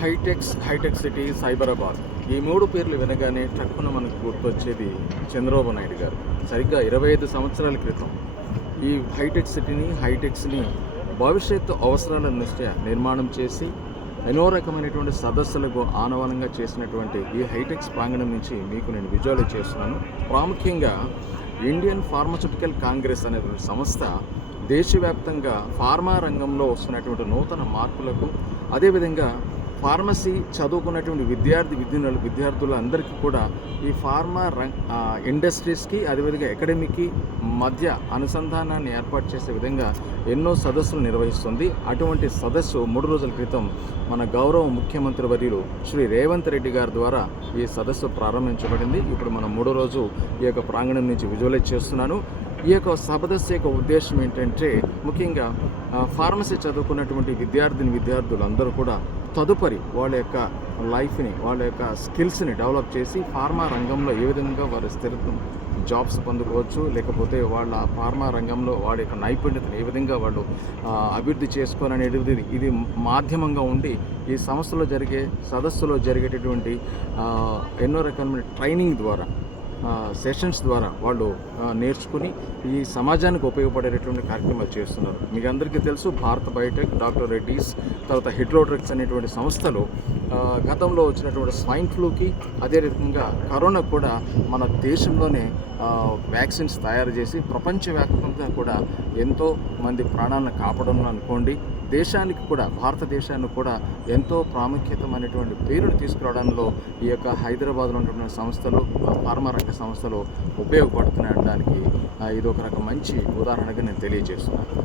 Hitech city, Cyberabad ఈ మూడు పేర్లు వినగానే టక్కున మనకు గుర్తొచ్చేది చంద్రబాబు నాయుడు గారు. సరిగ్గా 25 సంవత్సరాల క్రితం ఈ హైటెక్స్ని భవిష్యత్తు అవసరాల దృష్ట్యా నిర్మాణం చేసి ఎన్నో రకమైనటువంటి సదస్సులకు ఆనవానంగా చేసినటువంటి ఈ హైటెక్స్ ప్రాంగణం నుంచి మీకు నేను విజువలైజ్ చేస్తున్నాను. ప్రాముఖ్యంగా ఇండియన్ ఫార్మాస్యూటికల్ కాంగ్రెస్ అనేటువంటి సంస్థ దేశవ్యాప్తంగా ఫార్మా రంగంలో వస్తున్నటువంటి నూతన మార్పులకు, అదేవిధంగా ఫార్మసీ చదువుకున్నటువంటి విద్యార్థులందరికీ కూడా ఈ ఫార్మా ఇండస్ట్రీస్కి, అదేవిధంగా అకాడమీకి మధ్య అనుసంధానాన్ని ఏర్పాటు చేసే విధంగా ఎన్నో సదస్సులు నిర్వహిస్తుంది. అటువంటి సదస్సు 3 రోజుల క్రితం మన గౌరవ ముఖ్యమంత్రి వర్యులు శ్రీ రేవంత్ రెడ్డి గారి ద్వారా ఈ సదస్సు ప్రారంభించబడింది. ఇప్పుడు మనం 3వ రోజు ఈ యొక్క ప్రాంగణం నుంచి విజువలైజ్ చేస్తున్నాను. ఈ యొక్క సదస్సు యొక్క ఉద్దేశం ఏంటంటే, ముఖ్యంగా ఫార్మసీ చదువుకున్నటువంటి విద్యార్థులందరూ కూడా తదుపరి వాళ్ళ యొక్క లైఫ్ని, వాళ్ళ యొక్క స్కిల్స్ని డెవలప్ చేసి ఫార్మా రంగంలో ఏ విధంగా వారి స్థిరత్వం జాబ్స్ పొందుకోవచ్చు, లేకపోతే వాళ్ళ ఫార్మా రంగంలో వాళ్ళ యొక్క నైపుణ్యతను ఏ విధంగా వాళ్ళు అభివృద్ధి చేసుకోవాలనేది ఇది మాధ్యమంగా ఉండి ఈ సదస్సులో జరిగేటటువంటి ఎన్నో రకమైన ట్రైనింగ్ ద్వారా, సెషన్స్ ద్వారా వాళ్ళు నేర్చుకుని ఈ సమాజానికి ఉపయోగపడేటటువంటి కార్యక్రమాలు చేస్తున్నారు. మీకు అందరికీ తెలుసు, భారత్ బయోటెక్, డాక్టర్ రెడ్డీస్, తర్వాత హెట్రోడ్రగ్స్ అనేటువంటి సంస్థలు గతంలో వచ్చినటువంటి స్వైన్ ఫ్లూకి, అదే రకంగా కరోనా కూడా మన దేశంలోనే వ్యాక్సిన్స్ తయారు చేసి ప్రపంచవ్యాప్తంగా కూడా ఎంతో మంది ప్రాణాలను కాపాడడం అనుకోండి, దేశానికి కూడా, భారతదేశానికి కూడా ఎంతో ప్రాముఖ్యతమైనటువంటి పేరును తీసుకురావడంలో ఈ యొక్క హైదరాబాద్లో ఉన్నటువంటి సంస్థలు, ఫార్మా రంగ సంస్థలు ఉపయోగపడుతున్నాయి అనడానికి ఇది ఒక రకం మంచి ఉదాహరణగా నేను తెలియజేస్తున్నాను.